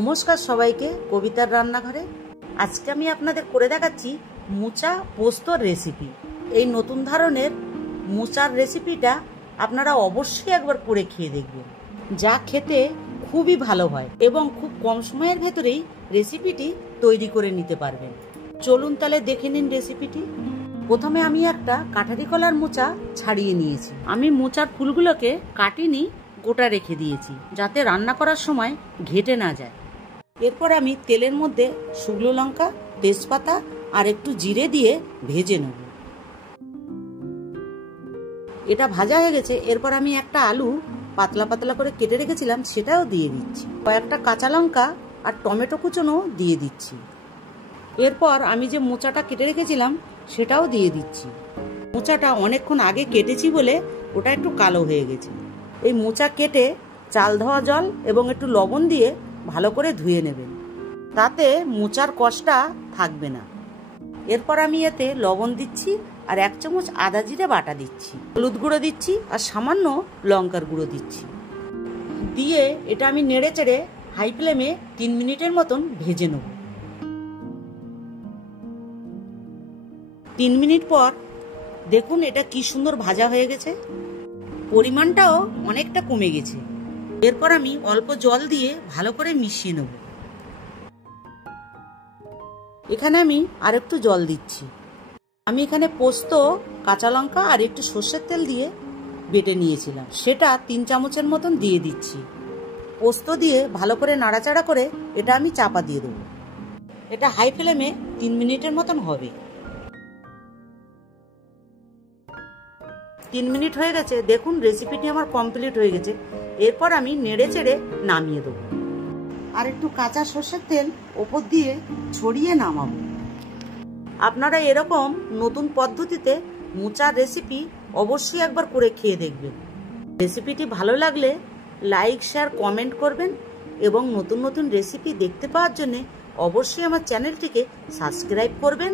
নমস্কার সবাইকে, কবিতার রান্নাঘরে। আজকে আমি আপনাদের করে দেখাচ্ছি মোচা পোস্তর রেসিপি। এই নতুন ধরনের মোচার রেসিপিটা আপনারা অবশ্যই একবার করে খেয়ে দেখবেন, যা খেতে খুবই ভালো হয় এবং খুব কম সময়ের ভেতরেই রেসিপিটি তৈরি করে নিতে পারবেন। চলুন তাহলে দেখে নিন রেসিপিটি। প্রথমে আমি একটা কাঠারি কলার মোচা ছাড়িয়ে নিয়েছি। আমি মোচার ফুলগুলোকে কাটিনি, গোটা রেখে দিয়েছি যাতে রান্না করার সময় ঘেটে না যায়। এরপর আমি তেলের মধ্যে শুকনো লঙ্কা, তেজপাতা আর একটু জিরে দিয়ে ভেজে নেব। এটা ভাজা হয়ে গেছে। এরপর আমি একটা আলু পাতলা পাতলা করে কেটে রেখেছিলাম, সেটাও দিয়ে দিচ্ছি। কয়েকটা কাঁচা লঙ্কা আর টমেটো কুচোনো দিয়ে দিচ্ছি। এরপর আমি যে মোচাটা কেটে রেখেছিলাম সেটাও দিয়ে দিচ্ছি। মোচাটা অনেকক্ষণ আগে কেটেছি বলে ওটা একটু কালো হয়ে গেছে। এই মোচা কেটে চাল ধোয়া জল এবং একটু লবণ দিয়ে ভালো করে ধুয়ে নেবেন, তাতে মোচার কষটা থাকবে না। এরপর আমি এতে লবণ দিচ্ছি আর 1 চামচ আদা জিরে বাটা দিচ্ছি, হলুদ গুঁড়ো দিচ্ছি আর সামান্য লঙ্কার গুঁড়ো দিচ্ছি। দিয়ে এটা আমি নেড়ে চেড়ে হাই ফ্লেমে 3 মিনিটের মতন ভেজে নেব। 3 মিনিট পর দেখুন এটা কি সুন্দর ভাজা হয়ে গেছে, পরিমাণটাও অনেকটা কমে গেছে। এরপর আমি অল্প জল দিয়ে ভালো করে মিশিয়ে নেব। এখানে আমি আর একটু জল দিচ্ছি। আমি এখানে পোস্ত, কাঁচা লঙ্কা আর একটু সর্ষের তেল দিয়ে বেটে নিয়েছিলাম, সেটা 3 চামচের মতন দিয়ে দিচ্ছি। পোস্ত দিয়ে ভালো করে নাড়াচাড়া করে এটা আমি চাপা দিয়ে দেবো। এটা হাই ফ্লেমে 3 মিনিটের মতন হবে। 3 মিনিট হয়ে গেছে। দেখুন রেসিপিটি আমার কমপ্লিট হয়ে গেছে। এরপর আমি নেড়ে চেড়ে নামিয়ে দেবো আর একটু কাঁচা সর্ষের তেল ওপর দিয়ে ছড়িয়ে নামাবো। আপনারা এরকম নতুন পদ্ধতিতে মোচার রেসিপি অবশ্যই একবার করে খেয়ে দেখবেন। রেসিপিটি ভালো লাগলে লাইক, শেয়ার, কমেন্ট করবেন এবং নতুন নতুন রেসিপি দেখতে পাওয়ার জন্য অবশ্যই আমার চ্যানেলটিকে সাবস্ক্রাইব করবেন।